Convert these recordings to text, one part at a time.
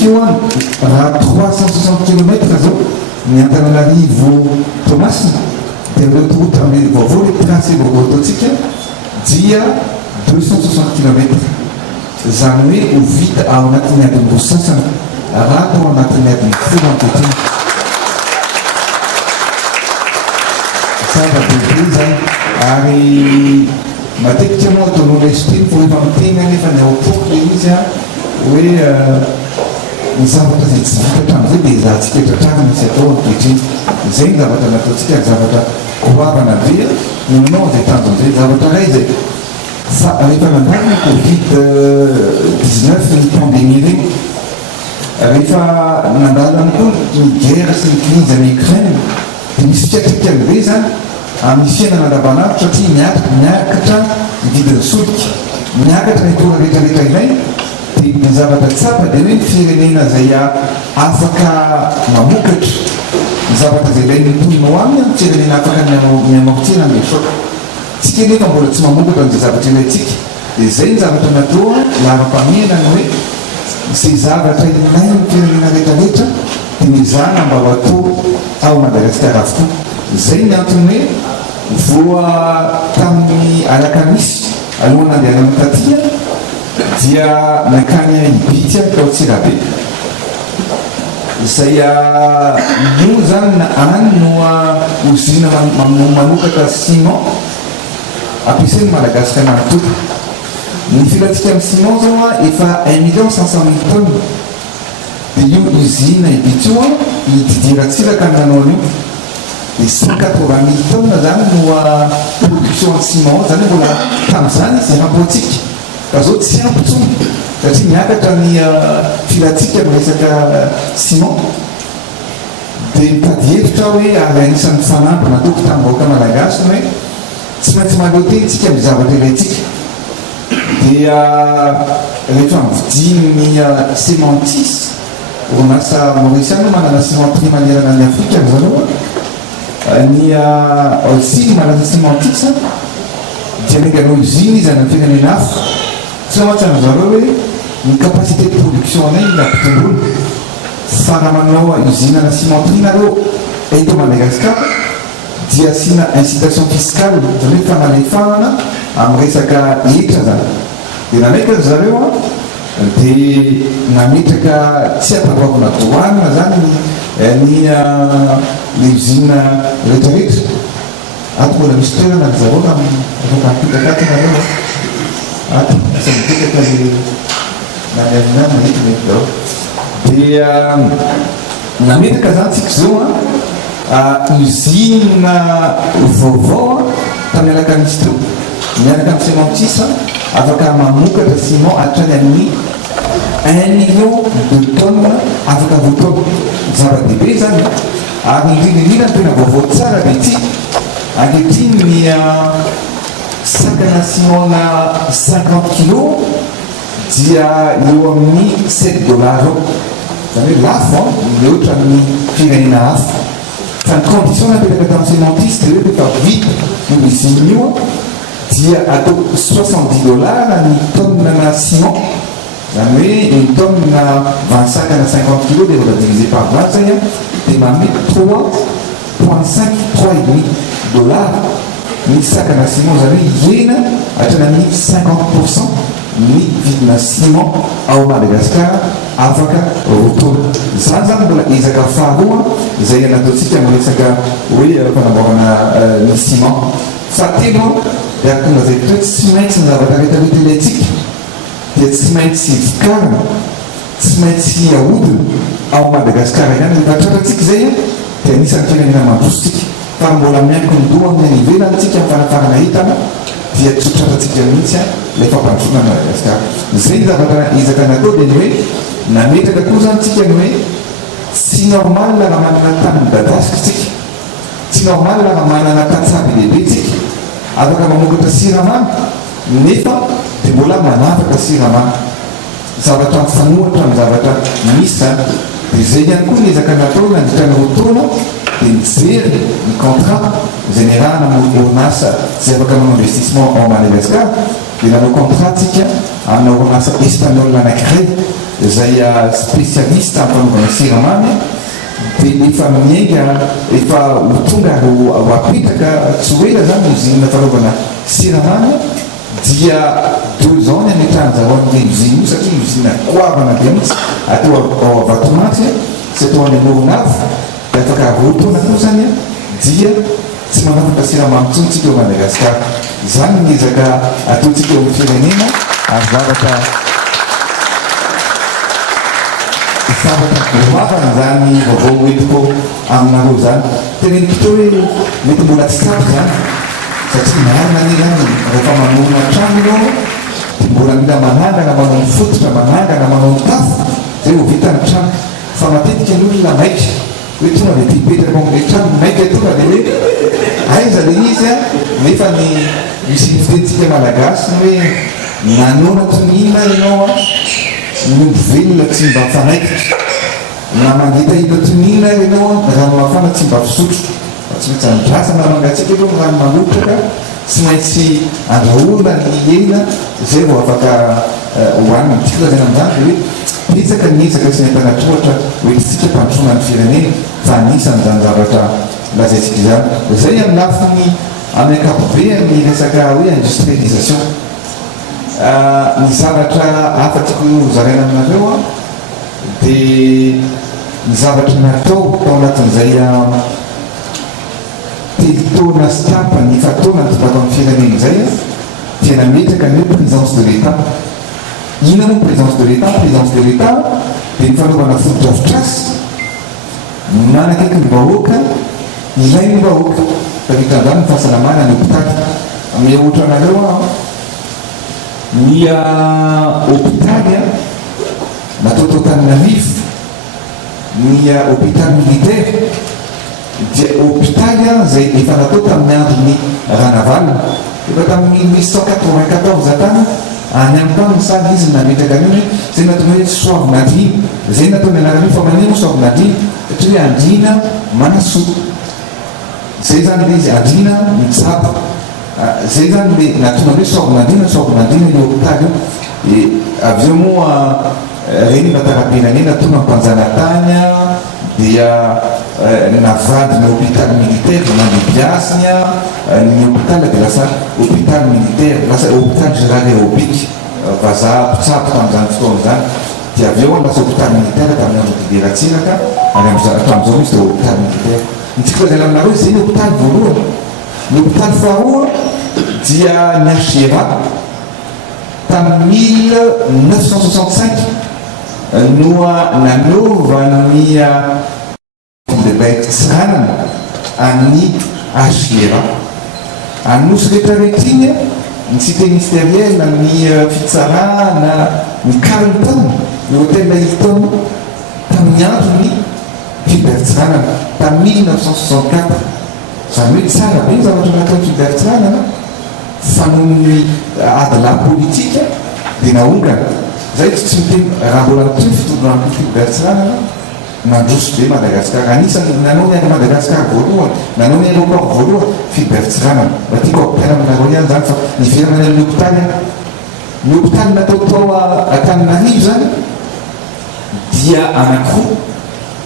Kioan, raha 360 km zao ny Antananarivo Tomasina dia l'autoroute amin'ny vaovao le tracé vaovao ataontsika dia 260 km. Izany hoe ho vita ao anatin'ny adiny roa sasany raha atao anatin'ny adiny folo ankehitriny. Zava-dehibe zany ary matetika moa ataon'olo esiteny fo efa miteny nefa ny ao am-poko le izy a hoe ny zavatra zay tsy vita hatramin'izay dia zahantsika etratrarina misy atao ankehitriny. Izay ny zavatra nataontsika zavatra koavana be nominao zay tanjon'izay zavatra ray zay fa rehefa nandalo ny Covid-19 ny pandémie regny rehefa nandalo any koa ny guerre sy ny crise any Ukraine dia misy fiatraikany be zany amin'ny fiainana andavanandro satria miakatra ny vidin'ny solika, miakatra ny tora rehetrarehetra ilaina. Dia ny zavatra tsapa dia hoe ny firenena zay afaka mamokatra ny zavatra zay ilain'ny mponina ho aminy amin'ny firenena afaka miamortina amin'ny choc. Tsika nefa mbola tsy mamokatra an'izay zavatra ilaintsika dia izay ny zavatra natao laram-pahamehanana hoe izay zavatra ilaina ny firenena rehetrarehetra dia mizana mba ho atao ao Madagasikara avokoa. Izay ny antony hoe voa tamin'ny alakamisy alohan'ny andehanana tatia dia nakany Ibity tao Tsirabe. Izay io zany any no usine manokatra ciment ampiasain'ny Malagasy manontolo. Ny filatsika amin'ny ciment zao efa 1,500,000 tonnes. Dia io usine Ibity io hididiran-tsiraka ny nanao an'io. Dia 180,000 tonnes zany no production ny ciment zany mbola tamin'izany izy rampoantsika. Fa zao tsy ampy intsony satria miakatra ny filatsika amin'ny resaka ciment. Dia mitady hevitra hoe ary anisan'ny fanampy nataoko tamin'ny vahoaka malagasy hoe tsy maintsy mahaleo teny tsika amin'ny zavatra ilaintsika. Dia rehefa mividiny ny Cementis orinasa maorisiana manana cimenterie manerana ny Afrika zareo ny Russie manana Cementis dia menganao usine izy any amin'ny firenena hafa. Tsy mahatsy zareo hoe ny capacité de production anay nampitongolo fa raha manao usine na cimenterie nareo eto Madagasikara dia asiana incitation fiscale zany hoe fanalefahana amin'ny resaka hetra zany. Dia nanaika zareo dia nametraka tsy ampavoavina douane zany ny le usine rehetrarehetra. Ato mbola misy toerana ny zareo raha ampitakaty nareo ato isa mipetaka le naniavina mahety mety dao. Dia nametraka zany tsika zao usine vaovao tamin'ny alakamisy teo miaraka amin'ny Cementis afaka mamokatra ciment hatrany amin'ny 1 million de tonnes afaka voatoana. Zava-dehibe zany ary indrindrindrindra ny tena vaovao tsara be ity ankehitriny ny sakana ciment na 50 kilo dia eo amin'ny $7 ao. Zany hoe lafo le ohatra amin'ny firenena hafa. Fa ny condition napetraka tamin'ny Cementis dia hoe rehefa vita io usine io dia atao $70 ny tonne na ciment. Zany hoe une tonne na 20 sacs na 50 kilo dia rehefa divisé par 20 zany dia manome $3,5 ny sakana ciment. Zany hoe iena hatrany amin'ny 50% ny vidina ciment ao Madagasikara afaka rotoana. Zany zany mbola ezaka faharoa izay nataontsika amin'ny resaka hoe fanamboarana ny ciment. Fahatelo dia akonga zay toetra tsy maintsy ny zavatra rehetrarehetra ilaintsika dia tsy maintsy vokarana, tsy maintsy ahodina ao Madagasikara ihany. Rehefa tratratsika zay dia anisan'ny firenena mandrositsika fa mbola miankin-doha amin'ny ivelany tsika amin'ny fanafarana entana dia tsy tratratsika mihitsy ilay fampandrosoana Madagasikara. Izay ny zavatra ezaka natao dia ny hoe nametraka koa zany tsika ny hoe tsy normal raha manana tany midadasika tsika, tsy normal raha manana tatsaby lehibe tsika afaka mamokatra siramamy nefa dia mbola manafaka siramamy. Zavatra mifanohatra amin'ny zavatra misy zany. Dia izay ihany koa ny ezaka natao nandritra ny rotoana dia mijery ny contrat izay niarahana amin'ny orinasa izay afaka manao investissement ao Madagasikara dia nanao contrat tsika amina orinasa espagnol anankiray izay spécialiste amin'ny fanaovana siramamy dia efa miainga efa ho tonga ho apetaka tsy hoela zany usine fanaovana siramamy dia 2 ans ny ametrahany zareo amin'ilay usine io satria usine koavana be mihitsy atao ao Vatomantry sy atao any Amoronavo dia afaka roataona koa zany dia tsy manafaka siramamy intsony tsika eo Madagasikara. Zany ny ezaka ataontsika eo amin'ny firenena ary zavatra goavana zany vaovao entiko aminareo zany. Teneniko hoe mety mbola tsy tapy zany satria marina ny zany rehefa manona trano ianao dia mbola mila manangana manao fototra manangana manao tafo zay ho vita ny trano fa matetika ny olona maika hoe tonga dia tipetraka amin'ilay trano maika tonga dia hoe aiza le izy nefa ny misy fitentsika malagasy hoe nanona tonina ianao miompy velona tsy mba mifanaikitra na mangita hita tonina ianao rano mafana tsy mba fisotro tsy maintsy andrasana mangatsika aloha rano malotraka tsy maintsy andrahoana ny hena zay vao afaka hoanina tika zany amin'izany dia hoe pitsaka ny ezaka sy nentanatrohatra hoe tsika mpandrosoana ny firenena fa anisany zany zavatra lazaitsika izany zay amin'ny lafiny amin'ny ankapobeny ny resaka hoe industrialisation. Ny zavatra afa-tiako zaraina aminareo dia ny zavatra natao tao anatin'izay telotona sy tapany fatona nytotako amin'ny firenena izay dia nametraka ny présidence de l'État. Ina moa présidence de l'État? Présidence de l'État dia ny fanaovana foto-drafitrasy manakaiky ny vahoaka ilay ny vahoaka tavitanzany ny fahasalamana ny hôpitaly amin'ny ohatra anareo ny hôpitaly natao tao Antananarivo ny hôpitaly militaire dia hôpitaly zay efa natao tamin'ny andron'ny Ranavalona efa tamin'ny 1894 tany any amin'ny tany misady izy nametraka an'iny zay natao hoe soavinadrina zay natao ny anarany fa manino soavinadrina satria hoe andrina manasoa zay zany le izy andrina mitsapa zay zany le natona hoe soavinadrina ny hôpitaly io avy eo moa reny natara-pirenena tona mpanjanatany dia navady ny hôpitaly militaire nandebiasiny ny hôpitaly dia lasa hôpitaly militaire lasa hôpitaly général aérobique vazaha mpitsabo tamin'izany fotoana zany dia avy eo lasa hôpitaly militaire tamin'ny andro dideratsiraka ary am'izao misy dia hôpitaly militaire. Nitsika zay aminareo zay ny hôpitaly voalohany. Ny hôpitaly faharoa dia ny acheva tamin'ny 1965 noa nanaovany tsirana amin'ny acheva anosy rehetrarehetra iny ny cité ministérielle ny fitsarana ny Carlton ny hôtel Hilton tamin'ny androny fiberitseranana tamin'ny 1964 zany hoe tsara be zavatra natao fiberitseranana fa noho ny adila politika dia naongana zay tsy miteny raha mbola nitoy fitondrona fiberitseranana nandroso be Madagasikara anisany nanao ny any Madagasikara voalohany nanao ny aéroport voalohany fiberitseranana mba tiako ampiana aminareo ihany zany fa niverana ny hôpitaly ny hôpitaly natao tao Antananarivo zany dia anankiroa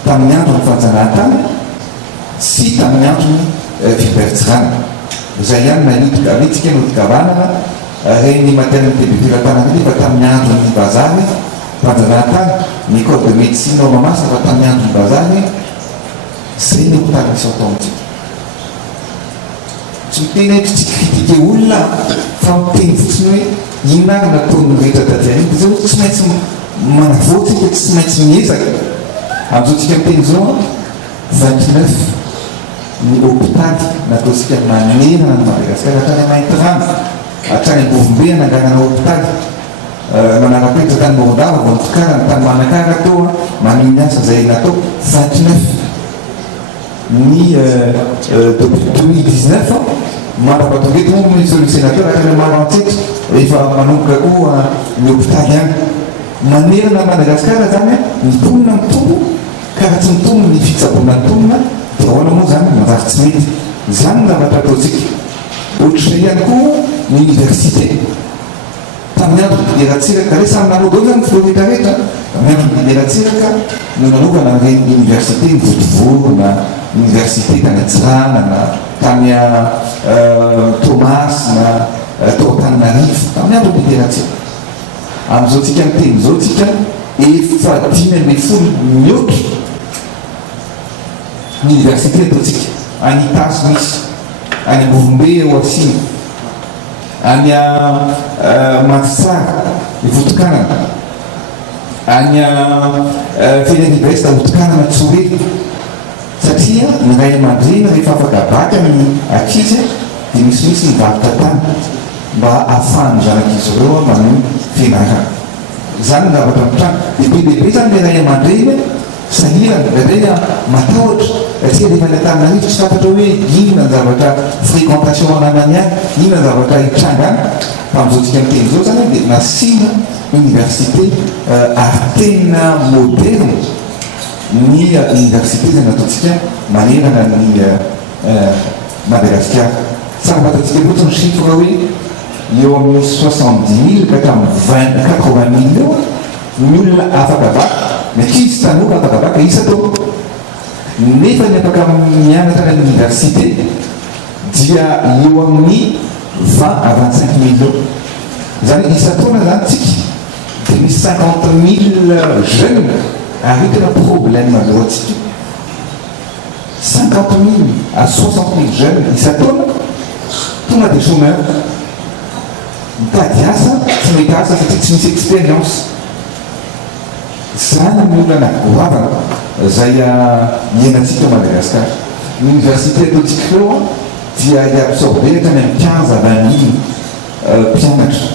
tamin'ny andro ny fanjanahantany sy tamin'ny androny fiberitseranana zay ihany nanidika aletsika ny odikavanana reny maternité betelantanany fa tamin'ny androny bazary fanjanahantany ny école de médecine ao Mahamasina fa tamin'ny androny bazary zay ny hôpitaly misy atao amintsika. Tsy miteny hoe tsy kritike olona fa miteny fotsiny hoe inona ary nataony rehetra tadiany zay hoe tsy maintsy manavoatsika tsy maintsy miezaka amin'izao tsika miteny zao 29 ny hôpitaly nataontsika manerana ny Madagasikara hatrany Maintirano hatrany Ambovombe nanganana hôpitaly manaraka hoe tany Morondava vao nitokara ny tany Manakara tao manao ny asa zay natao 29 ny depuis 2019 marapatongeto moa misy le sénateur hatrany maro antsetra efa manomboka koa ny hôpitaly any manerana Madagasikara zany mitomona mitombo karaha tsy mitombo ny fitsaboana ntomona dia ahoana moa zany manjary tsy mety zany ny zavatra ataontsika. Ohatra ihany koa ny université miandro mideratsiraka re samy nanao dao zany filorehetrarehetra miandro mideratsiraka no nanaovana reny université mivotovorona université tany Antsirana na tany Thomas na tao Tananarivo miandro mideratsiraka amin'izao tsika miteny zao tsika efa 10 mihoatra ny université ataotsika any Itasy misy any Amborimbe ao Asiny any Matsara Votokanana any Fianarivesta Votokanana Tsoré satria ny ray aman-dreny rehefa afaka baka ny ankizy dia misimisy mivarotra tany mba ahafahany zanak'izy ireo manao fianarana zany ny zavatra mitrano dia be lehibe zany le ray aman-dreny sahirana ndraindray matahotra satria rehefa ny Antananarivo tsy fantatra hoe inona ny zavatra fréquentation ananany any inona ny zavatra hitranga any fa amin'izao tsika miteny zao zany dia nasina université artena moderne ny université zay nataontsika manerana ny Madagasikara samy fantatsika loatra ny chiffre hoe eo amin'ny 70 000 ka hatramin'ny 80 000 eo ny olona afaka baka ankizy tanora afaka baka isa tao nefa ny afaka mianatra ny université dia eo amin'ny 20 à 25 000 eo zany isa taona zany tsika dia misy 50 000 jeunes ary tena problème alohatsika 50 000 à 60 000 jeunes isa taona tonga dia chômeur mitady asa tsy mahita asa satria tsy misy expérience zany ny olona nagoavana zay iainantsika Madagasikara l'université ataontsika eo dia iabsorbe hatrany amin'ny 15 à 20 000 mpianatra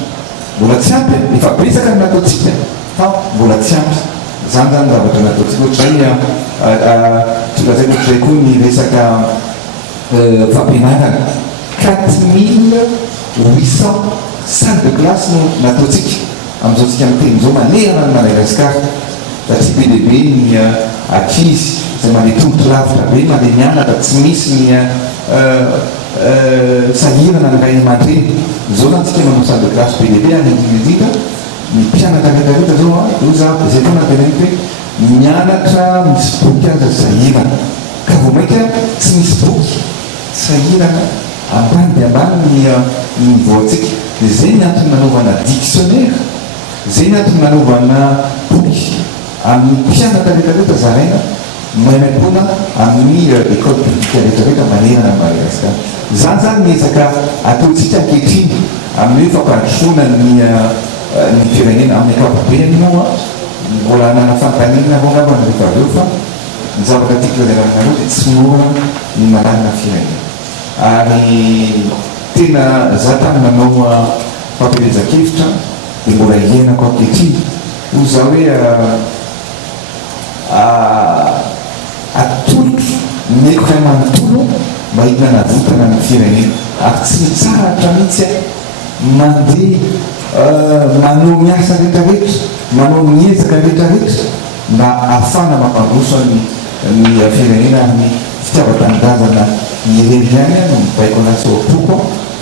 mbola tsy ampy efa betsaka ny nataontsika fa mbola tsy ampy zany zany zavatra nataontsika ohatr'izay tolazay ohatr'izay koa ny resaka fampianarana 4800 salle de classe no nataontsika amin'izao tsika miteny zao manerana ny Madagasikara satria be lehibe ny ankizy zay mandeha tongotra lavitra be mandeha mianatra tsy misy ny sahirana ny ray aman-dreny zao zany tsika manao salle de classe be lehibe any indrindra ny mpianatra rehetrarehetra zao io za zay foana teneniko hoe mianatra misy boky aza sahirana ka vao mainka tsy misy boky sahirana ambany dia ambany ny voantsika dia zay ny antony nanaovana dictionnaire zay ny antony nanaovana boky amin'ny mpianatra rehetrarehetra zaraina maimaimpona amin'ny école publique rehetrarehetra manerana Madagasikara zany zany miezaka ataontsika ankehitriny amin'ny hoe fampandrosoana ny firenena amin'ny ankapobeny moa mbola nanafantanina avao ngambana rehefa aveo fa ny zavatra tiako lerarana dia tsy mora ny maranana firenena ary tena za tany manao fampielezan-kevitra dia mbola hiainako ankehitriny hoy za hoe atolotro meko ray manontolo mba hidina navotana ny firenena ary tsy mitsaratra mihitsy mandeha manao miasa rehetrarehetra manao miezaka rehetrarehetra mba ahafana mampandroso ny firenena amin'ny fitiavan-tanindrazana ny reriany no mibaiko anazy ao apoko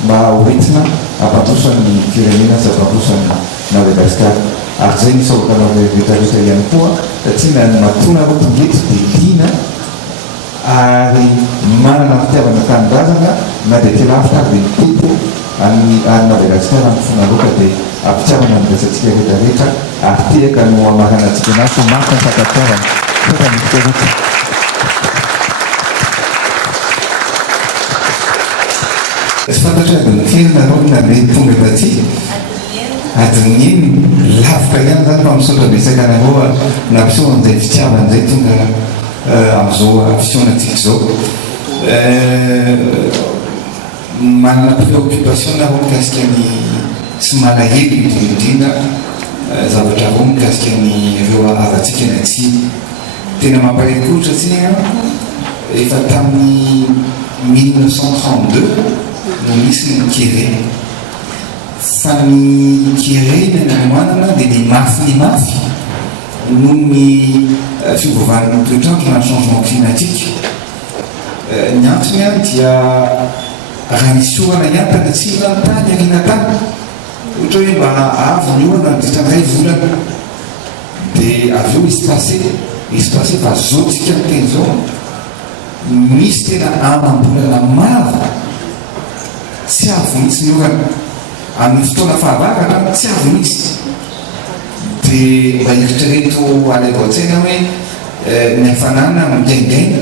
mba hoentina ampandroso ny firenena sy ampandroso ny Madagasikara ary zay ny saokanao rehetrarehetra ihany koa satria na matona reo tongety dia lina ary manana fitiavana tanindrazana na dia telavitra ary dia mitopo any Madagasikara amin'ny fona loka dia ampitiavana ny resantsika rehetrarehetra ary tehaka no amarana antsika anazy so maka ny fankatiavana saka misika rehetra sy fantatra adiny firy nanao nandeha tonga taty adiny iny lavitra ihany zany fa misaotra besaka anareo nampisehoan'izay fitiavan'izay tonga amin'izao fisehoanantsika zao manana préoccupation nareo mikasika ny sy malahelo indrindra zavatra avao mikasika ny ireo avatsika ny atsiny tena mampalahelo satria efa tamin'ny 1932 no misy ny kere fa ny kere ny nanomanana dia ny mafy noho ny fiovaovan'ny toetrandro na changement climatique ny antony dia raha nisy orana ihany tany atsimo zany tany ariana tany ohatra hoe mba avy ny orana ditran'ray volana dia avy eo izy passé fa zao tsika miteny zao misy tena amam-bolana maro tsy avy mihitsy ny orana amin'ny fotoana fahavarana tsy avy mihitsy dia mba eritrereto alaivao-tsaina hoe ny hafanana migaingaina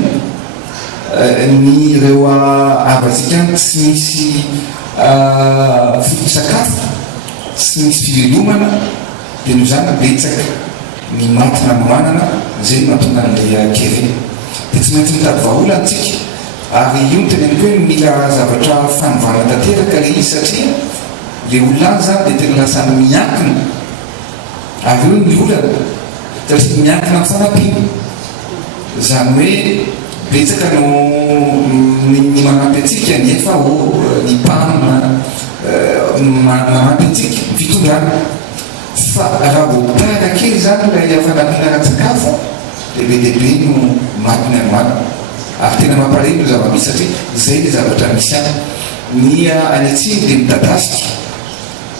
ny ireo avatsika tsy misy foto-sakafo tsy misy fivelomana dia no zany betsaka ny matina moanana zay mahatonga an'ilay kevy dia tsy maintsy mitady vahaola antsika ary io ny teneny koe mila zavatra fanovana tanteraka le izy satria le olona zany dia tena lasa miankina ary eo ny olana satria miankina amin'ny fanampiana zany hoe betsaka no ny manampy atsika nefa ny mpano manampy atsika fitondrana fa raha voatara kely zany lay fanampiana raha-tsakafo dia be dehibe no matiny amana ary tena mampalemy no zava-misy satria zay le zavatra misy any ny any atsiny dia midadasika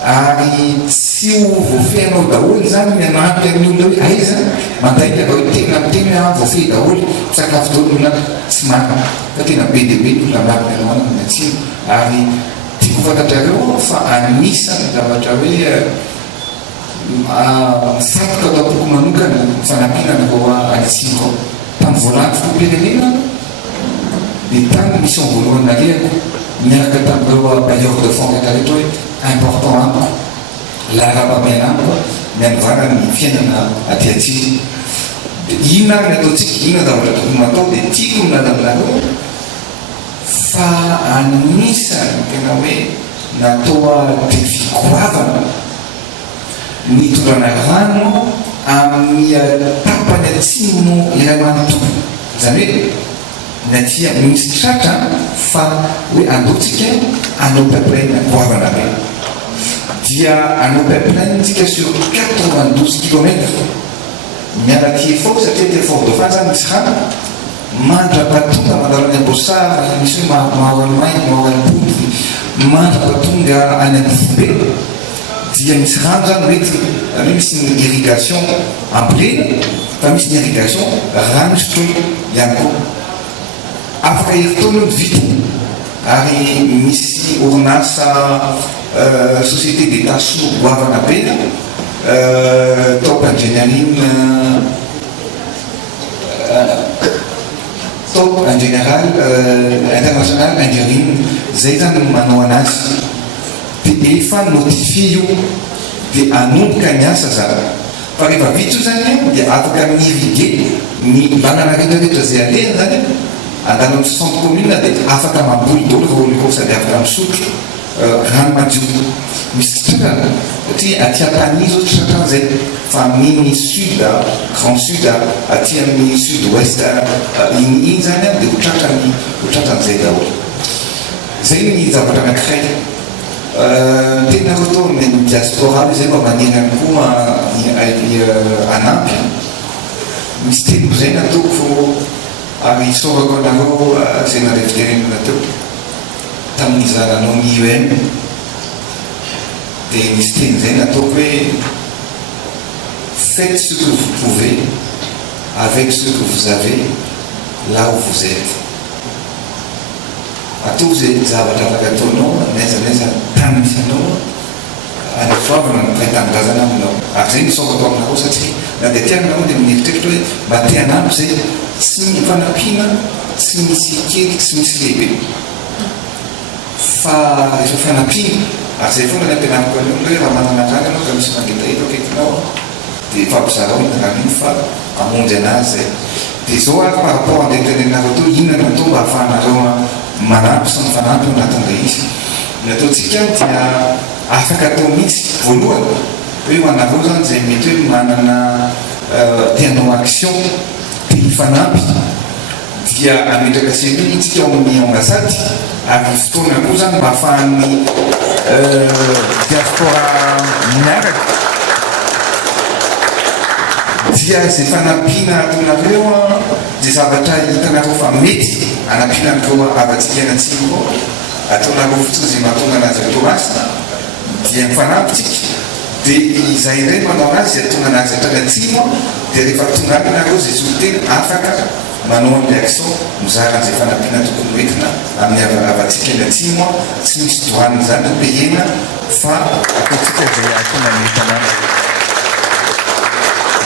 ary tsy ho voafehanao daholy zany mianampy amin'ny olona hoe aiza mandaika hoe tena miteny voafehy daholy sakafo dao olona tsy mana fa tena be dehibe ny olona matiny anoana ny atsiny ary tiako fantatrareo fa anisany zavatra hoe misatroka daopoko manokana fanampiana nao anitsiny ao tamin'ny voalanty fipirenena dia tany misy voalohany nalehako miaraka tamin'ireo bailleur de fonds rehetra rehetra hoe important amiko lara-pamiana amiko mianovana ny fiainana aty atsiny dia ina ny ataontsika ina zavatra tokony natao dia tiako milala aminareo fa anisany tena hoe natao dia fikoavana ny tondrana rano amin'ny tapany atsimo iray manontolo zany hoe natia misy tratra fa hoe andotsika anao pipeline koavana be dia anao pipeline tsika sur 92 kilomètres miaraky effort satria ty effort dauphin zany misy rano mandra-patonga mandalo any ambosary misy hoe mahoany mainy mahoany boly mandra-patonga any andifobe dia misy rano zany mety hoe misy ny irrigation en pleine fa misy ny irrigation rano sotroy ihany koa afaka heritaona ny vita ary misy orinasa société d'état sous goavana be top engineering top en général international engineering zay zany manao anazy dia efa notifie io dia anomboka ny asa zany fa rehefa vita io zany dia afaka mirige ny lalana rehetrarehetra zay alehany zany andalo amin'ny centre commune dia afaka mamboly dolo rehefa sady afaka misotro rano madio misy tratrana satria aty Ampani zao tratrana zay fa amin'ny sud grand sud aty amin'ny sud ouest iny zany dia hotratran'izay daholo zay ny zavatra anankiray tena atao ny diaspora zay mba manenany koa anampy misy telo zay nataoko ary sorako anareo zay nareviterenana teo tamin'ny zananao ny UM dia misy teny zay nataoko hoe faites ce que vous pouvez avec ce que vous avez là où vous êtes atao zay zavatra afaka ataonao naizanaiza tany misy anao anasoavana ny fahitangazana aminao ary zay nisoko atao aminareo satria na dia tianareo dia mieritreritra hoe mba tianampo zay tsy mifanampiana tsy misy kely tsy misy lehibe fa rehefa fanampiana ary zay foana ny ampianariko an'io hoe raha manana rany anao ka misy mangetahelo akaikinao dia fampizarao ny rano iny fa amonjy anazy zay dia zao ary par rapport andetenenareo to inona natao mba ahafahanareo manampy sy mifanampy anatin'ilay izy nataontsika dia afaka atao mihitsy voalohany hoe ho anareo zany zay mety hoe manana tianao action tia hifanampy dia ametraka seliny tsika ao amin'ny ambasady ary fotoana koa zany mba ahafahan'ny diaspora miaraka dia zay fanampiana ataonareo zay zavatra hitanareo fa mety anampiana anareo avatsika anatsiny koa ataonareo fotsiny zay mahatonga anazy reto masina dia mifanampitsika dia izay indray manao azy atonga anazy atranatsimo dia rehefa tonga aby nareo zay soliteny afaka manao amin'ny action mizara an'izay fanampiana tokony hoentina amin'ny avaravatsika eny atsimo tsy misy doanina zany pehena fa ataotsika zay atonga ny tanàna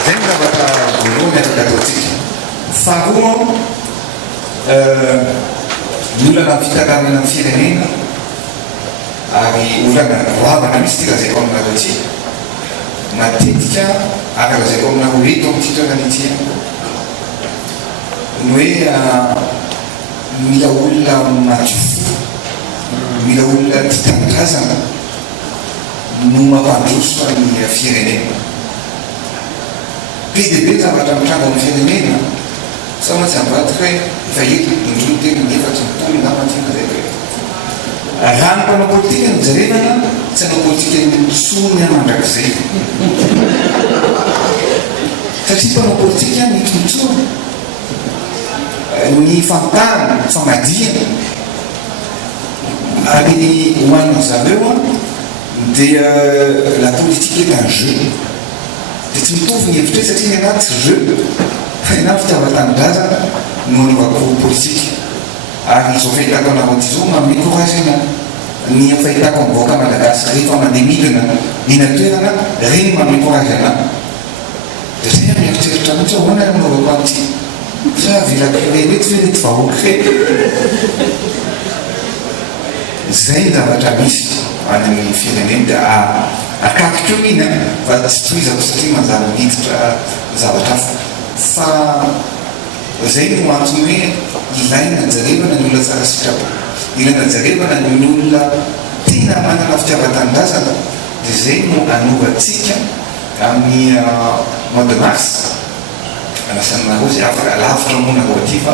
zay ny zavatra voalohany afaka ataotsika faharoa ny olana fitaramana amin'ny firenena ary olana roavana misy tika zay ko aminareo ty matetika araka zay ko aminareo eto amin'ny toerana ity ny hoe mila olona madio mila olona titanindrazana no mampandroso ny firenena be dia be zavatra mitranga amin'ny firenena sa matsy ambadika hoe efa eto indroy tena ny efatry ny tolo na mantina zay hoe raha ny mpanao politika ny jerevana tsy hanao politika nitsony amandrak'izay satria mpanao politika nitontsony ny fampitana famadiana ary hoanina zareo dia la politique est un jeu dia tsy mitovy ny hevitra satria ny anaty jeu fa ina fitiavan-tanindrazana no anaovako politika ary izao fahitako anareo ty zao manome courage ena ny fahitako mivoaka malagasy rehefa mandeha milina ina toerana reny manome courage ana dia zay mieritreritra mihitsy ahoana anaovako an'ity sa vilakire mety ve mety vahoaka zay ny zavatra misy any amin'ny firenena dia akatoko eo iny fa tsy toizako satria manjary miditra zavatra fa zay no antony hoe ilaina jarevana ny olona tsara sitrako ilaina jarevana ny olona tena manana fitiavan-tanindrazana dia zay no anovantsika amin'ny mois de mars anasanareo zay afaka lavitra monareo aty fa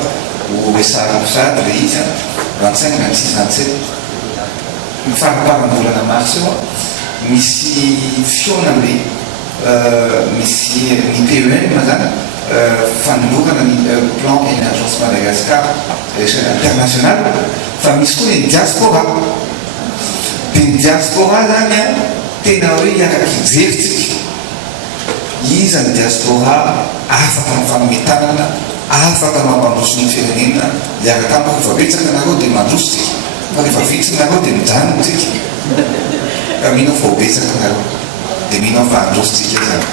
hoesarosady le izy 25-26-27 mifaraparam-bolana mars eo misy fiona be misy ny PEM zany fanolorana ny plan émergence Madagascar échelle internationale fa misy koa ny diaspora dia ny diaspora zany tena hoe iaraky jeritsika iza ny diaspora afaka mifanometanana afaka mampandroso ny firenena iaraka amiko rehefa betsaka nareo dia mandrositsika fa rehefa vitsy nareo dia mijanona tsika ka mino fa hobetsaka nareo dia mino fa andrositsika zany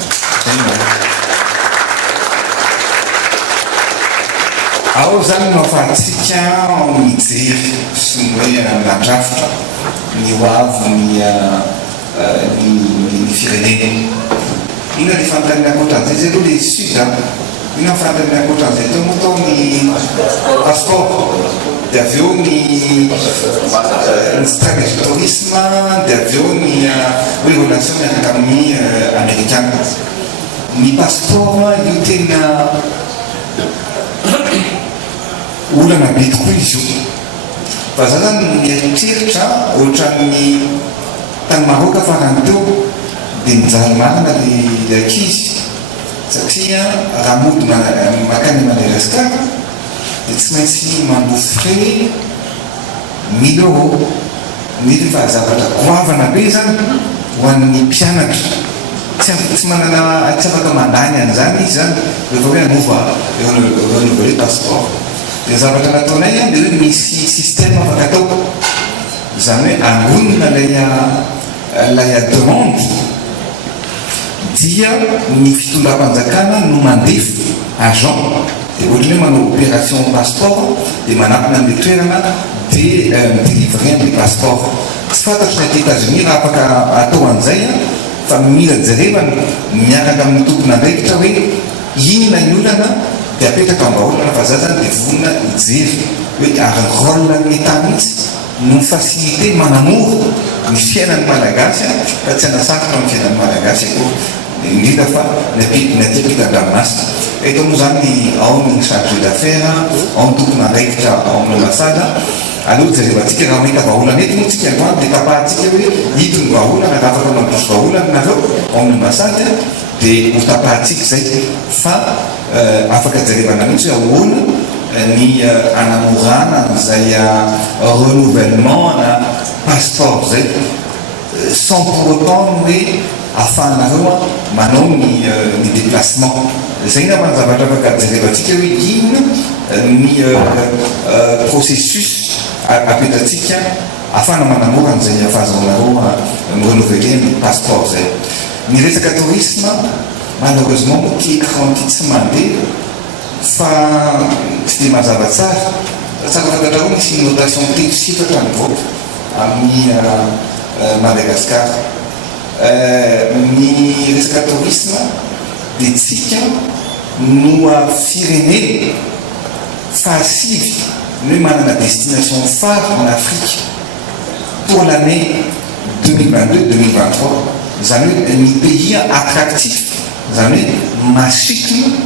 ao zany no afahantsika mijery sy ny hoe mandrafitra ny hoavo ny firenena ina ny fanontaniana ankoatran'izay zay aloha le sud ina ny fanontaniana ankoatran'izay teo moa tao ny passeport dia avy eo ny stratégie tourisme dia avy eo ny hoe relation miaraka amin'ny américane ny passeport io tena olana be tokoa izy io fa za zany mieritreritra ohatran'ny tany Maroc farany teo dia mijaly marina le ankizy satria raha mody makany Madagascar dia tsy maintsy mambofre 1000 € nefa zavatra goavana be zany ho an'ny mpianatra tsy manana tsy afaka mandany an'izany izy zany rehefa hoe anova renouveler passeport dia zavatra nataonay dia hoe misy système afaka atao zany hoe angonina lay demande dia ny fitondram-panjakana no mandefy agent dia ohatra hoe manao opération passeport dia manampina amin'ny toerana dia midélivrer amin'ny passeport tsy fantatry ny aty États-Unis raha afaka atao an'izay fa mila jerevana miaraka amin'ny tompona andraikitra hoe inona ny olana dia apetraka mbaolana fa za zany dia vonina hijery hoe ary rôle ny état mihitsy no facilité manamora ny fiainan'ny malagasy fa tsy anasarotra amin'ny fiainan'ny malagasy akoa indrindra fa natyampitan-dranomasina eto moa zany ao ny chargé d'affaires ao ny tompona andraikitra ao amin'ny ambasada aloha jerevantsika raha mety vaholana eto moa tsika androany dia tapahantsika hoe hito ny vaholana raha afaka mandroso vaholana nareo ao amin'ny ambasady dia ho tapahantsika zay fa afaka jerevana mihitsy hoe ahoana ny anamorana an'izay renouvellement na passeport zay sans pour autant hoe ahafahanareo manao ny déplacement. Zay ngamba zavatra afaka jerevantsika hoe inona ny processus apetratsika afana manamora an'izay ahafahazaonareo mirenouveler ny passeport zay. Ny resaka tourisme malheureusement ty écran ty tsy mandeha fa tsy dia mazava tsara. Tsara fantatrareo misy notation telo sifatra mivoaka amin'ny Madagascar. Ny resaka tourisme dia tsika no firenena fahasivy ny hoe manana destination phare en Afrique pour l'année 2022-2023. Zany hoe ny pays attractif, zany hoe masitona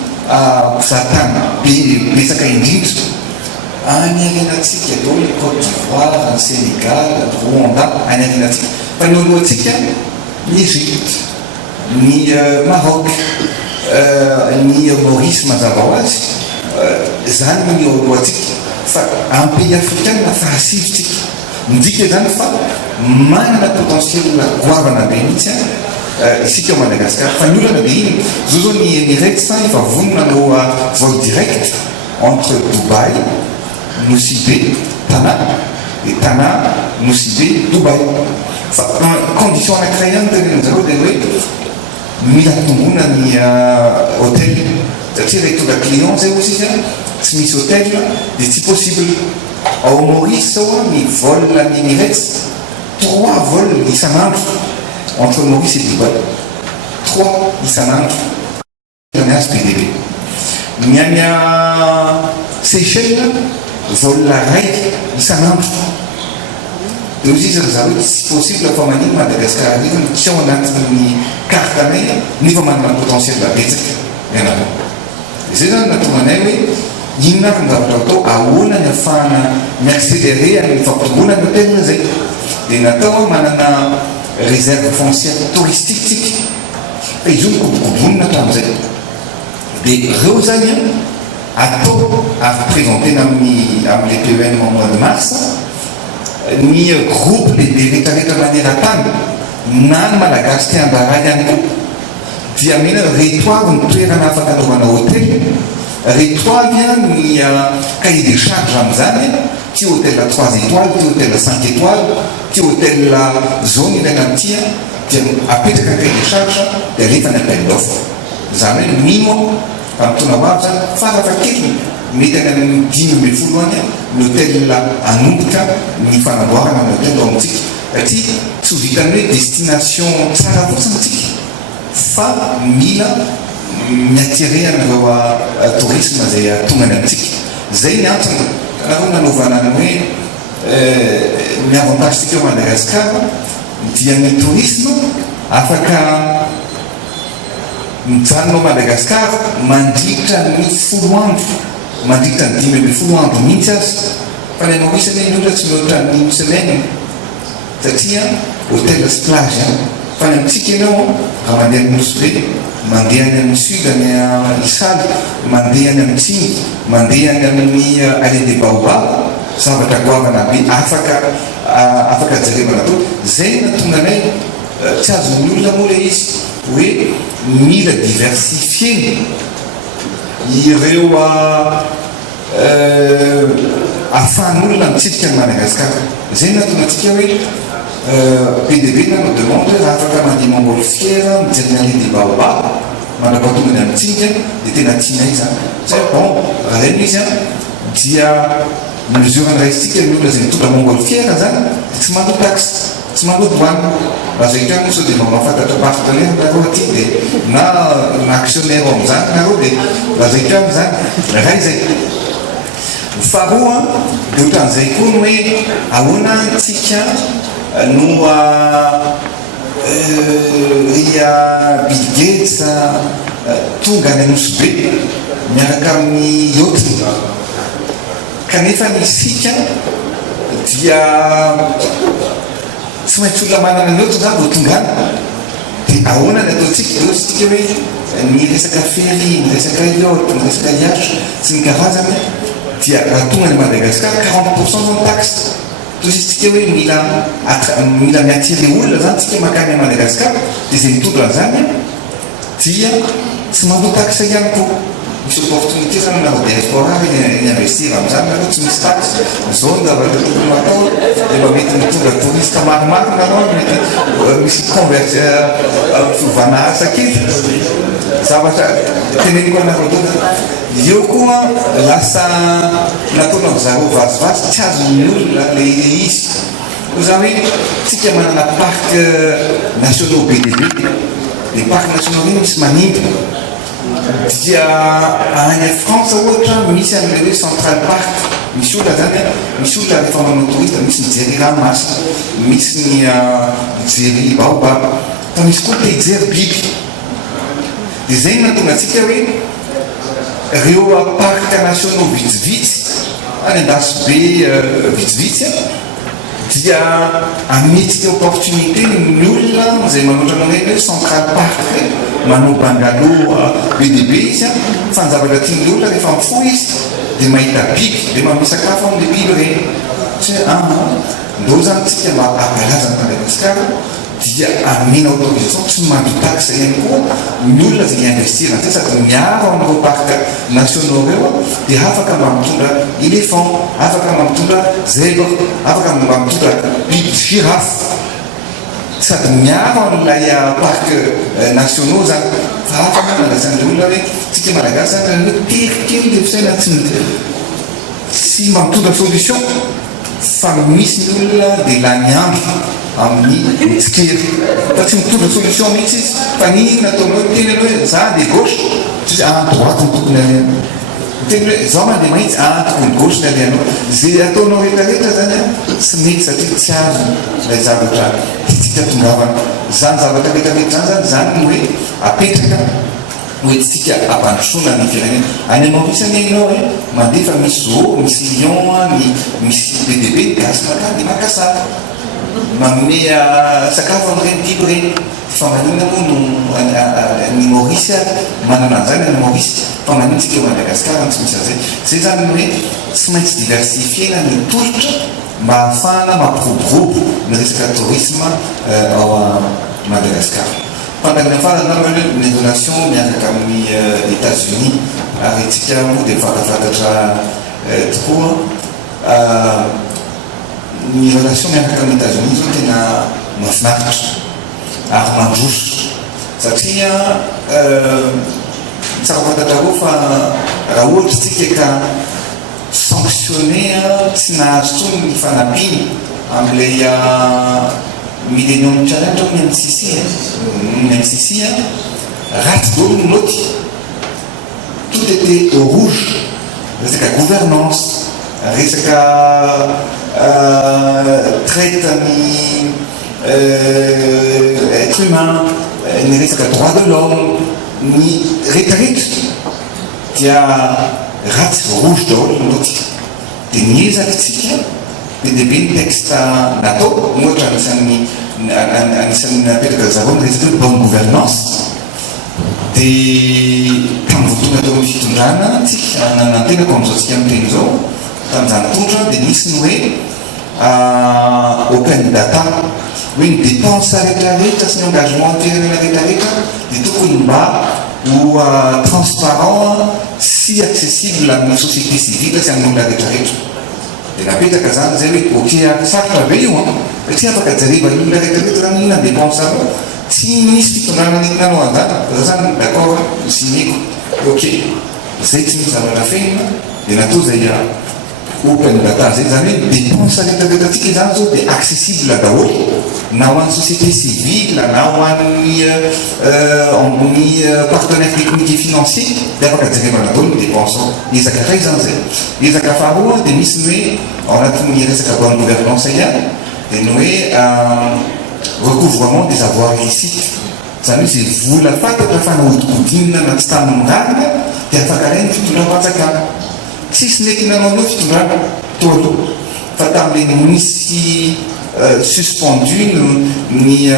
mpizahatany betsaka indrindra any arenatsika atao hoe Côte d'Ivoire, ny Sénégal, Rwanda, any arenatsika. Fa ny olohantsika ny Égypte, ny Maroc, ny Maurice mazava ho azy, zany ny olohantsika. Fa amin'ny pays africain fahasivitsika midika zany fa manana potentiel goavana be mihitsy isika ao Madagascar. Fa ny olana dia iny zao zao ny Emirates efa vonona no vol direct entre Dubaï, Nosy Be, Tana, et Tana, Nosy Be, Dubaï. Fa condition anankiray ihany tenenanjareo dia hoe mila tombona ny hôtel satria reto la client zay ozy izy tsy misy hôtel dia tsy possible. Ao Maurice zao ny vol ny Emirates 3 vols isan'andro entre Maurice et Dubaï, 3 isan'andro ny azy PDB. Ny any Seychelles vol raiky isan'andro. Dia ozy izy zareo tsy possible fa manino Madagascar arivany tsy ao anatin'ny carte anay nefa manana potentiel betsaka ianareo. Zay zany natonga anay hoe inona ary ny zavatra atao ahoana ny ahafahana miaccéléré amin'ny fampitomboana ny hôtel zay. Dia natao manana réserve foncière touristique tsika fa izy io mikobokobonina hatramin'izay. Dia reo zany atao ary présenté amin'ny PEN au mois de mars ny groupe lehibe rehetrarehetra maneran-tany na ny malagasy ty andaray ihany koa dia mena reto avy ny toerana afaka anaovana hôtel, reto avy ny cahier des charges amin'izany ty hôtel 3 étoiles, ty hôtel 5 étoiles, ty hôtel zone ilaina amin'ity dia apetraka cahier des charges dia alefa ny appel d'offre. Zany hoe mimo amintona ho avy zany farafakeliny mety any amin'ny 10-20 any ny hôtel anomboka ny fanamboarana ny hôtel ao amintsika satria tsy ho vitany hoe destination tsara fotsiny fa mila miattiré an'ireo tourisme zay tongany amintsika. Zay ny antony kanareo nanaovana ny hoe ny avantage tsika ao Madagascar dia ny tourisme afaka mijanona ao Madagascar mandritra ny 10 andro, mandritra ny 10-20 andro mihitsy azy. Fa ny anao isany indrindra tsy mihoatra ny semaine satria hôtel sy plage. Fa ny amintsika ianao raha mandeha any Nosy Be, mandeha any amin'ny sud any Isaly, mandeha any amin'ny Tsiny, mandeha any amin'ny Allée des Baobabs, zavatra goavana be afaka jerevana to. Zay natonga anay tsy azon'ny olona moa le izy hoe mila diversifier ireo ahafahan'olona mitsidika ny Madagascar. Zay natonga antsika hoe PDB nano demande raha afaka mandeha Montgolfière mijery ny Allée des Baobabs mandrapahatongany amin'ny Tsiny dia tena tianay zany. Zay bon raha zay izy dia mesure andraisitsika ny olona zay mitondra Montgolfière zany dia tsy mandoa taxe, tsy mandoa douane. Raha zay kany so dia mahafantatra partenaire nareo aty dia na actionnaire ao amin'izany nareo dia raha zay kany zany raha izay. Faharoa dia ohatran'izay koa no hoe ahoana tsika no Bill Gates tonga any Nosy Be miaraka amin'ny yacht kanefa ny isika dia tsy maintsy olona manana ny yacht zany vao tonga any. Dia ahoana ny ataotsika ohatsika hoe ny resaka ferry, ny resaka yacht, ny resaka yacht sy ny karazany dia raha tonga ny Madagascar 40% zany taxe tosisitsika hoe mila miatiry olona zany tsika makany a Madagasikara dia zay mitondra an'izany dia tsy mandoa taxe ihany koa. Misy opportunité zany na diaspora investir amin'izany nareo tsy misy taxe zao ny zavatra tokony atao dia mba mety mitondra touriste maromaro nareo mety misy converse fiovana asa kely zavatra teneniko anareo toa eo koa lasa nataonao zareo vasivasy tsy azon'ny olona le izy koa zany hoe tsika manana parc nationaux be dia be dia parc nationaux iny misy manimby dia any France ohatra misy an'le hoe Central Park misy olona zany misy olona rehefa manao touriste misy mijery ranomasina misy ny mijery baobab fa misy koa te hijery biby dia zay natonga atsika hoe reo parc nationaux vitsivitsy any andasy be vitsivitsy dia ametsika opportunité ny olona zay manotrana hoe Central Park manao bangalow be dia be izy fa ny zavatra tian'le olona rehefa mifoha izy dia mahita biby dia manao sakafo amin'le biby reny ndao zany tsika mba apalaza ny Madagasikara dia amena autorisation tsy mandoa taxe ihany koa ny olona zay investir an'izay sady miaro amin'ireo parc nationaux reo dia afaka mba mitondra éléphant, afaka mba mitondra zèbre, afaka mba mitondra biby girafe sady miaro amin'ilay parc nationaux zany fa afaka manazan'le olona hoe tsika malagasy zany hoe terikely le fisaina tsy mba mitondra solution fa misy ny olona dia lany andro amin'ny tsikery fa tsy mitondra solution mihitsy izy fa niny nataonao teny hoe za dia gauche tsy droite ny tokony alehanao teny hoe zao mandeha mahitsy tokony gauche ny alehanao zay ataonao rehetrarehetra zany tsy mety satria tsy azo ilay zavatra tsika tongavana zany zavatra rehetrarehetra zany zany hoe apetraka hoe tsika ampandrosoana ny firenena any Maurice any ianao hoe mandefa misy zoo misy lion misy be dia be ny gasy makany dia maka sara manome sakafo amin'ireny biby reny fa manina moa no ny Maurice manana an'izany any Maurice fa manintsika Madagasikara tsy misy an'izay zay zany hoe tsy maintsy diversifiena ny tolotra mba ahafahana mampiroborobo ny resaka tourisme ao Madagasikara. Pandagna farana ny relation miaraka amin'ny États-Unis ary tsika moa dia fantafatatra tokoa ny relation miaraka amin'ny États-Unis zao tena mahafinaritra ary mandroso satria tsara fantatrareo fa raha ohatra tsika ka sanctionné tsy nahazo tsony ny fanampiany amin'ilay Millennium Challenge ny MCC ratsy daholo ny noty tout était au rouge resaka gouvernance resaka traite ny être humain ny resaka droit de l'homme ny rehetrarehetra dia ratsy rouge daholo ny noty dia niezaka tsika be dia be ny texte natao ohatra anisan'ny napetraka zareo ny resaka hoe bonne gouvernance dia tamin'ny votoana tao amin'ny fitondrana tsika nantenako amin'izao tsika amin'ny teny zao tamin'izany tondra dia nisy ny hoe open data hoe ny dépense rehetrarehetra sy ny engagement firenena rehetrarehetra dia tokony mba ho transparent sy accessible amin'ny société civile sy amin'ny olona rehetrarehetra dia napetraka zany zay hoe ok sarotra be io satria afaka jereva ny olona rehetrarehetra zany ina dépense ao tsy misy fitondrana nentinanao an'izany za zany d'accord sineko ok zay tsy misy zavatra fenina dia natao zay open data zay zany hoe dépense rehetrarehetratsika zany zao dia accessible daholo na ho an'ny société civile na ho an'ny partenaire technique et financier dia afaka jerevana daholo ny dépense ao ezaka ray zany zay ezaka faharoa dia misy ny hoe ao anatin'ny resaka bonne gouvernance ihany dia ny hoe recouvrement des avoirs illicites zany hoe zay vola fantatra fa nahodinkodinina na tsy tamin'ny rarina dia afaka ray ny fitondram-panjakana tsisy mety nanao anao fitondrana tolo fa tamin'le misy suspendu ny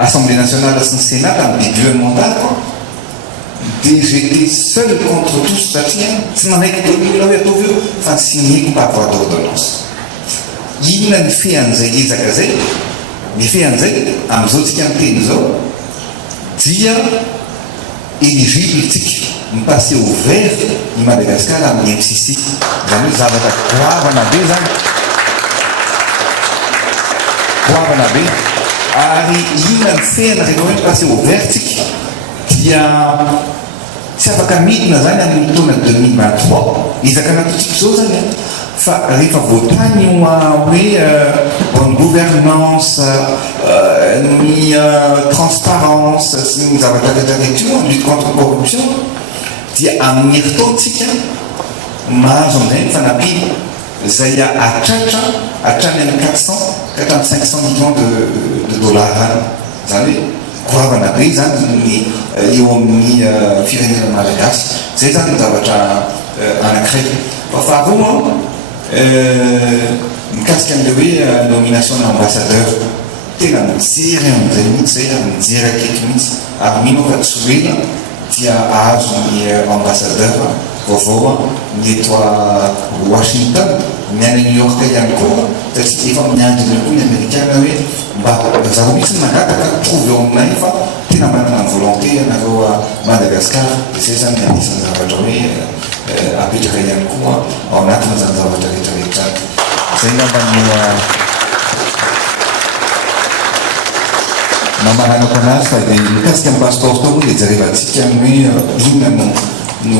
Assemblée nationale sy ny Sénat tamin'ny début ny mandat j'étais seul contre tous satria tsy manaiky domino hoe ataovy io fa signéko mba avoir d'ordonnance inona ny fean'izay ezaka zay ny fean'izay am'izao tsika miteny zao dia éligible tsika mipasser au vert i Madagascar amin'ny MCC zany hoe zavatra goavana be zany goavana be ary inona ny feana rehefa hoe mipasser au vert tsika dia tsy afaka midina zany amin'ny taona 2023 ezaka anatotsika zao zany fa rehefa voatany io hoe bonne gouvernance ny transparence sy ny zavatra rehetrarehetra io lutte contre corruption dia amin'ny herintaontsika mahazo amin'izay mifanapiny zay atratra hatrany amin'ny 400 ka hatramin'ny 500 millions de dollars zany hoe goavana be zany ny eo amin'ny firenena malagasy zay zany ny zavatra anankiray faharoa mikasika an'le hoe nomination d'ambassadeur tena mijery amin'izay mihitsy zay mijery akeky mihitsy ary mino fa tsy hoena dia ahazo ny ambassadeur vaovao ny eto Washington ny any New York ihany koa satria efa miandry koa ny Amerikana hoe mba zaho mihitsy nagataka trouve eo aminay fa tena manana ny volonté anareo Madagascar zay zany anisany zavatra hoe apetraka ihany koa ao anatina zany zavatra rehetrarehetra zay ngamba mamananako anazy fa de mikasika amin'ny passeport tao moa de jerevantsika hoe inona no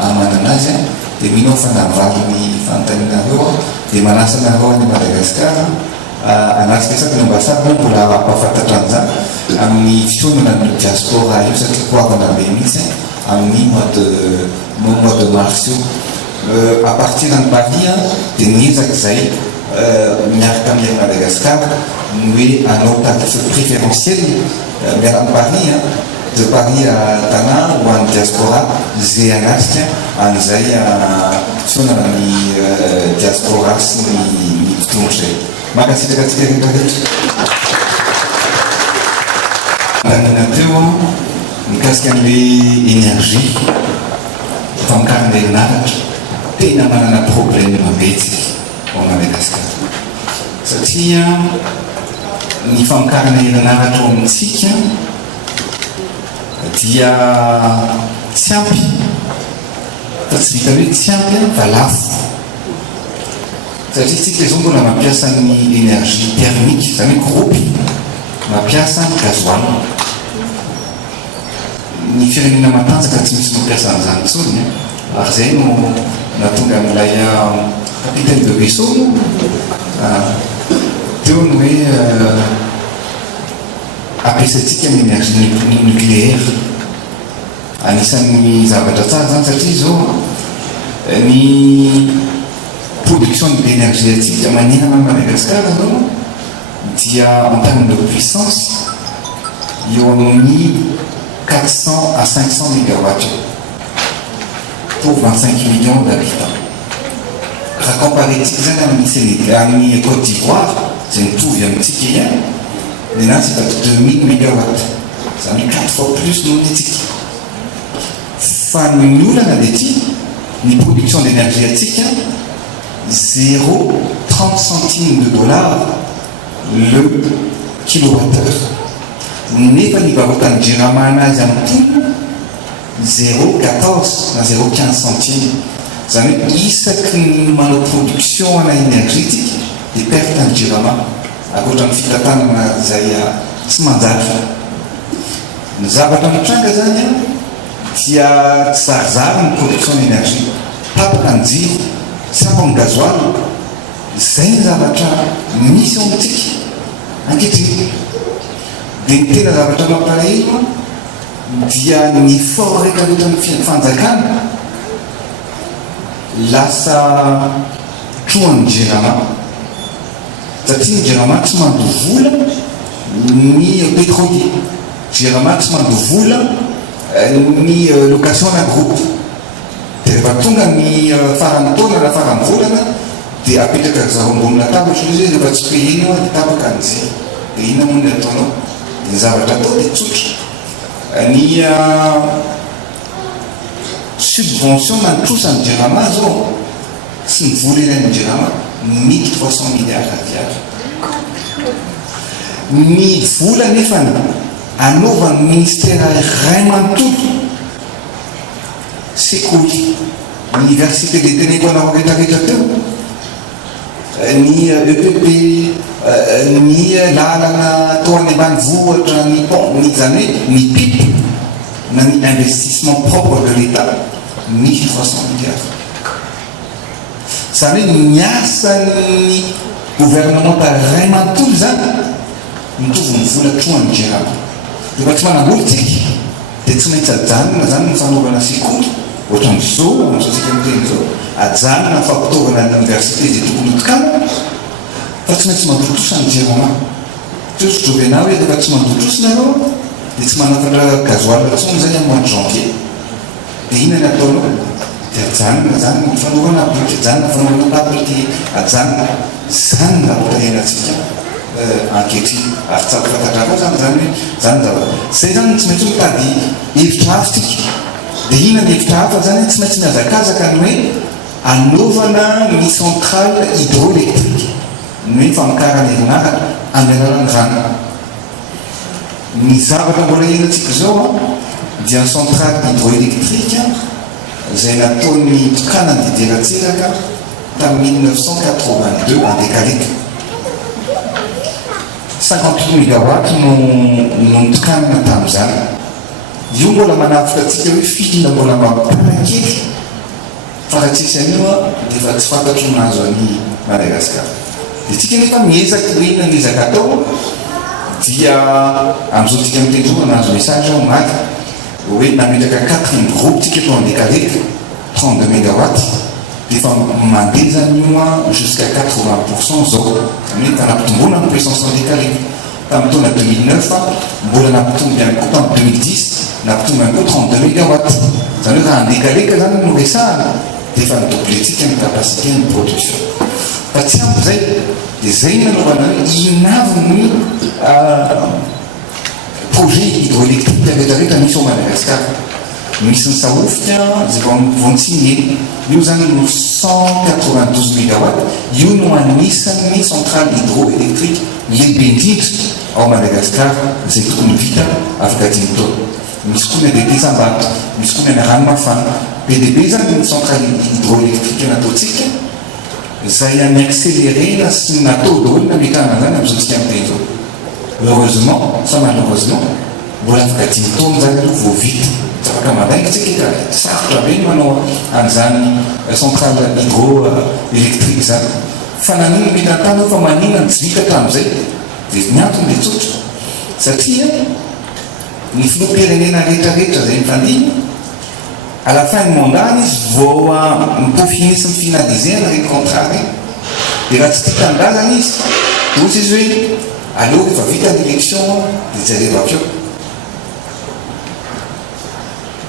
amanana azy de mino fa navariny fanotaninareo de manasa anareo any Madagascar anatikasaka ny ambasady moa mbola mpafantatra an'izany amin'ny fitonana ny diaspora io satria goavana be mihitsy amin'ny mois de mars io à partir de Paris de niezaka zay miaraka amin'ny Madagascar ny hoe anao tarif préférentiel miaraka Paris de Paris à Tana ou en diaspora zay anatika an'izay fitonana ny diaspora sy ny fitonatra zay makasitrakatsika rehetrarehetra tanina teo mikasika an'le énergie famokarana herinaratra tena manana problème mabetsy ao Madagascar satria ny famokarana herinaratra ao amintsika dia tsy ampy fa tsy vita hoe tsy ampy fa lafo satria tsika zao mbola mampiasa ny énergie thermique zany groupe mampiasa ny gasoil ny firenena matanjaka tsy misy mampiasa an'izany intsony ary zay no natonga amin'ilay capitaine de vaisseau teo no hoe ampiasatsika ny énergie nucléaire anisan'ny zavatra tsara zany satria zao ny production d'énergie atsika manerana Madagascar zao dia en termes de puissance eo amin'ny 400 à 500 mégawatts pour 25 millions d'habitants. Raha comparetika zany amin'ny Sénégal, amin'ny Côte d'Ivoire, zay mitovy amintsika ihany, nena c'est à 2000 mégawatts. Zany 4 fois plus noho ny atsika. Fa ny olana dia ty, ny production d'énergie atsika 0,30 centimes de dollars le kilowattheure. Nefa ny varotany Jirama anazy amin'ny 0,14 na 0,15 centimes. Zany hoe isaky ny manao production ana énergie tsika dia perte ny Jirama akoatra ny fitantanana zay tsy manjary. Ny zavatra mitranga zany dia tsy zarizary ny production d'énergie, tapaka ny jiro, tsapa ny gasoil. Zay ny zavatra misy ao amintsika ankehitriny. Dia ny tena zavatra mampalahelo dia ny forêt rehetra ny fanjakana lasa troan'ny Jirama satria ny Jirama tsy mandovola ny pétrolier. Jirama tsy mandovola ny location na groupe. Dia rehefa tonga ny farany taona na farany volana dia apetraka zareo ambony latabatra izy rehefa tsy pehina dia tapaka an'izay. Dia inona moa ny ataonao? Ny zavatra atao dia tsotra. Ny subvention nantrosany jirama zao sy mivola iray ny jirama 1300 milliards ariary ny vola nefa anaovan'ny ministère ray manontolo sekoly université le teneko anao rehetrarehetra teo ny EPP ny lalana tao any ambanivohitra ny pont ny zany hoe ny PIP na ny investissement propre de l'État 1300 milliards zany hoe miasan'ny gouvernement ray manontolo zany mitovy mivola troany jirama rehefa tsy manambolytsika dia tsy maintsy ajanona zany ny fanaovana sekoly ohatran'izao am'izao tsika miteny zao ajanona fampitaovana ny université zay tokony hotokana fa tsy maintsy mandotosany jirama tsotrovenao hoe rehefa tsy mandotosonareo dia tsy manafatra gazoal tsony zany amin'ny mois de janvier dia ina ny ataonao dia ajanona zany ny fanaovana apliky ajanona fanaovana papier ajanona zany lavaka iainantsika ankehitriny ary tsako fatatraka zany zany hoe zany zavatra zay zany tsy maintsy mitady hevitra hafa tsika dia ina ny hevitra hafa zany tsy maintsy miazakazaka ny hoe anaovana ny centrale hydroélectrique ny hoe famokarana herinaratra amin'ny alalan'ny rano ny zavatra mbola hiainantsika zao dia ny centrale hydroélectrique zay nataony tokanany dideratsiraka tamin'ny 1982 andékalika 58 mégawatts no nitokanana tamin'izany io mbola manafika atsika hoe filina mbola mampanankely fa raha tsisy an'io dia efa tsy fantatro nazo any Madagasikara dia tsika nefa miezaka hoe inona ny ezaka atao dia amin'izao tsika mitendrona nazo message ao maty hoe nametraka 4 groupe tsika eto andékalika 32 mégawatts dia efa mandeha zany io jusqu'à 80% zao zany hoe tanampitomboana ny puissance andékalika tamin'ny taona 2009 mbola nampitombo ihany koa tamin'ny 2010 nampitombo ihany koa 32 mégawatts zany hoe raha andékalika zany no resahana dia efa nidoblentsika ny capacité ny production fa tsy ampy zay dia zay nanaovana hoe inaviny projet hydroélectrique rehetrarehetra misy ao Madagasikara misy ny saofika zay vontsiny io zany no 192 mégawatts io no anisan'ny centrale hydroélectrique lehibe indrindra ao Madagasikara zay tokony vita afaka 10 taona misy koa ny ADP Sambatra misy koa ny Ranomafana PDB zany ny centrale hydroélectrique nataotsika zay any accélérena sy natao daholo namekana zany amin'izao tsika miteny zao heureusement sa malheureusement mbola afaka 10 taona zany io vao vita afaka mandainga tsika sarotra be manao an'izany centrale hydroélectrique zany fa nanino mety antany fa manina ny tsy vita tamin'izay dia ny antony dia tsotra satria ny filoham-pirenena rehetrarehetra zay mifandiny à la fin du mandat izy vao mipofinisa ny finalisena reny contrat reny dia raha tsy tia tandra zany izy ohatsy izy hoe aleo rehefa vita ny élection dia jareo avy eo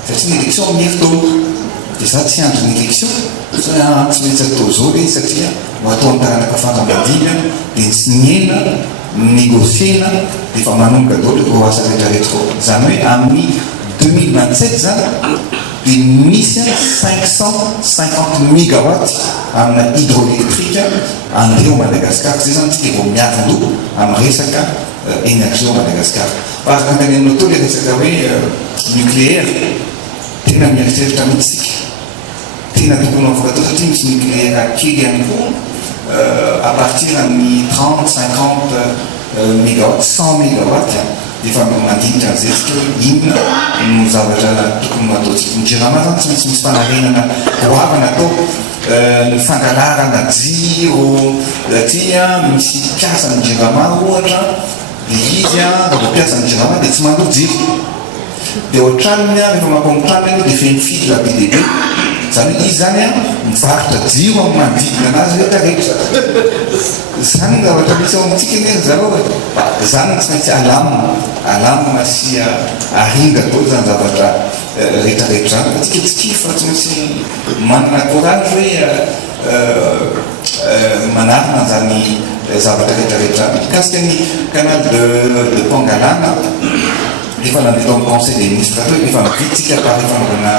satria ny élection amin'ny herintaona dia za tsy andro ny élection fa tsy maintsy atao zao le satria atao amin'ny taranaka fanambadiana dia tsy niena négociena dia efa manomboka daholo ireo asa rehetrarehetra zany hoe amin'ny 2027 zany dia misy 550 mégawatts amina hydroélectrique andeo Madagasikara zay zany tsika vao miavindoko amin'ny resaka énergie ao Madagasikara fa araka antanenao tao le resaka hoe nucléaire tena mieritreritra mihitsika tena tokony afaka atao satria misy nucléaire kely ihany koa à partir amin'ny 30 50 mégawatts 100 mégawatts dia efa mandinitra an'izay tsika hoe inona no zavatra tokony ataotsika ny jirama zany tsy maintsy misy fanarenana goavana atao ny fangalarana jiro satria misy piasa ny jirama ohatra dia izy raha piasa ny jirama dia tsy mandoa jiro dia ohatraniny rehefa mampamotraniny io dia feno fila PDB zany izy zany mivarotra jiro amin'ny manodidina anazy rehetrarehetra zany zavatra misy ao amintsika nery zareo zany tsy maintsy alamina sy aringa daholo zany zavatra rehetrarehetra zany atsika tsikifa tsy maintsy manana courage hoe manarina zany zavatra rehetrarehetra mikasika ny canal de Pangalana efa nandeha tao amin'ny conseil des ministres efa mivitsika pary fanaovana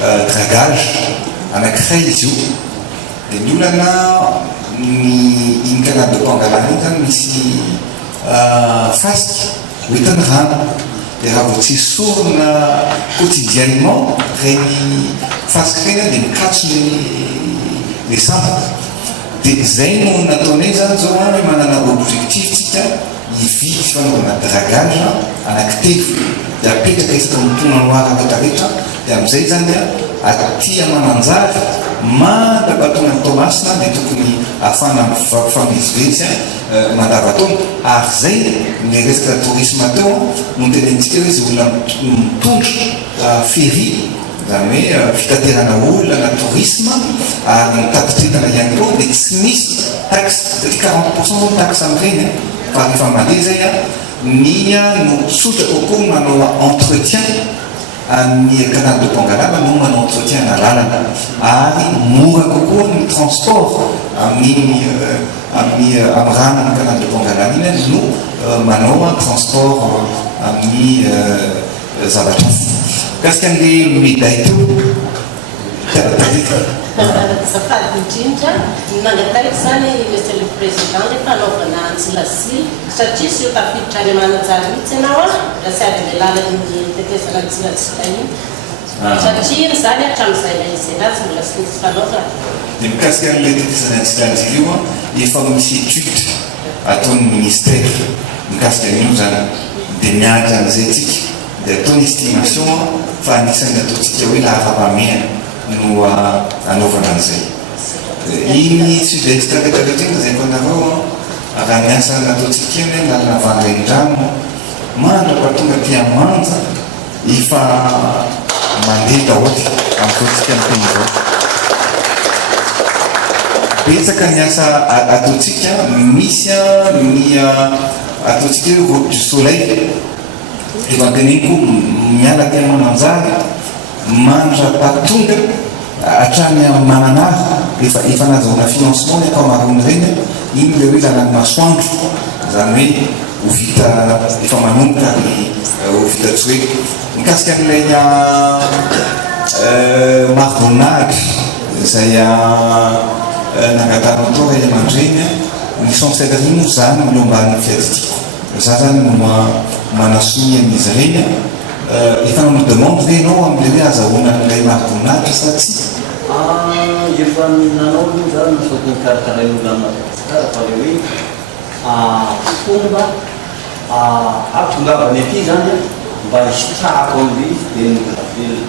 dragage anankiray izy io dia ny olana iny canal de Pangalane iny zany misy fasika hoentin'ny rano dia raha vao tsy sorona quotidiennement regny fasika regny dia mikatso le sampaka dia zay no nataonay zany zao a manana objectif tsika hividy fanaovana dragage anankitelo dia apetaka isaka mitona noara rehetrarehetra dia amin'izay zany dia atia mananjary mandrabatona ny tomasina dia tokony ahafana famizivezy mandavataona ary zay ny resaka tourisme teo no tenentsika hoe izy olona mitondra ferry zany hoe fitaterana olona na tourisme ary mitatitrentana ihany koa dia tsy misy taxe 40% taxe amin'ireny fa rehefa mandeha zay ny no tsotra kokoa manao entretien amin'ny canal de Pangalane no manao entretien na lalana ary mora kokoa ny transport amin'ny rano ny canal de Pangalane iny no manao transport amin'ny zavatra gasika an'le médaille teo Azafady indrindra nangatariky zany monsieur le président le fanaovana antsilasily satria sy io tafiditra any manajary mihitsy ianao raha sy avy ame lalany tetesana antsilasika iny satria iny zany hatramin'izay la izy anazy mbola sy nisy fanaovana dia mikasika an'le tetesana antsilasika io efa misy étude ataon'ny ministère mikasika an'io zany dia miatra an'izay tsika dia ataony estimation fa anisany ataontsika hoe lahafa-pamehana no anaovana an'izay iny sujet tarataratra iny zay fanareo raha miasa nataontsika iny lalana vandrain-drano mandrapatonga mpiamanja efa mandeha daholy amin'itaontsika ny teny zao betsaka ny asa ataontsika misy ny ataontsika hoe route du soleil efa teneny koa miala tia mananjary mandrapatonga hatrany mananary efa nazahona financement ny ankamaroany regny iny le hoe lalany masoandro zany hoe ho vita efa manomboka ary ho vita tsy hoe mikasika an'ilay mardonnage zay nangatana atao ray aman-dreny ny chancellerie moa zany milomban'ny fiaditiko za zany no manasony amin'izy reny efa nanao demande ve ianao am'le hoe azahoana n'ilay mardonnage sa tsy efa nanao aloha zany nasaotiny karakaray olona Madagasikara fa le hoe fomba ampitongavany aty zany mba hitrahako am'le demographie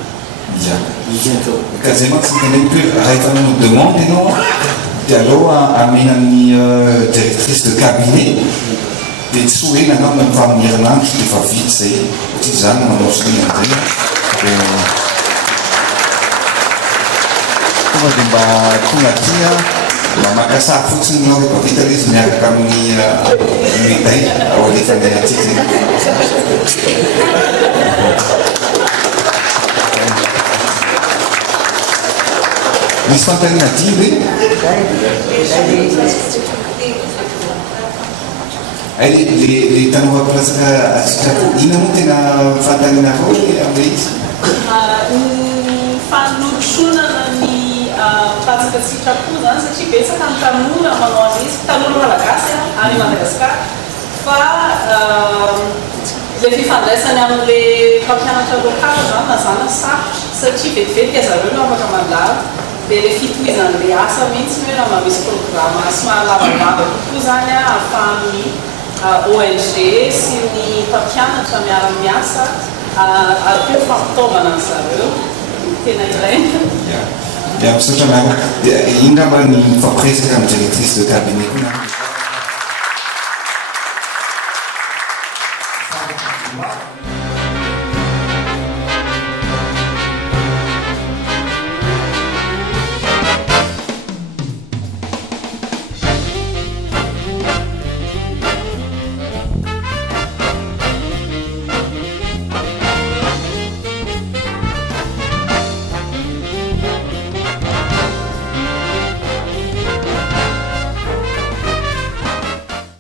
ka zay manko tsy teneny hoe raha efa nanao demande ianao dia aloha amenan'ny directrice de cabinet dia tsy hoe nanao fa amin'ny herinandro dia efa vity zay satria zany manao sonina an'izay tonga dia mba tonga tia mba makasary fotsiny nao efa vita le izy miaraka amin'ny médaille ao alefany aty zay misy fantaniana dimy ve le tanora plasaka asitrako ina moa tena fantaniana ko am'le izy ny fanolotrosonana ny patsaka sitrako zany satria betsaka ny tanora manao azy tanora malagasy any Madagasikara fa le fifandraisany amin'le mpampianatra lokal zany nazana sarotra satria vetivety zareo no afaka mandalo dia le fitohizan'le asa mihitsy hoe raha mamisy programa somary lavalava kokoa zany ahafahan'ny ONG sy ny mpampianatra miara-miasa arikeo fampitaovana ny zareo tena ilaina dia misaotra nako dia iny ngamba ny fampiresaka amin'ny directrice de cabinet koa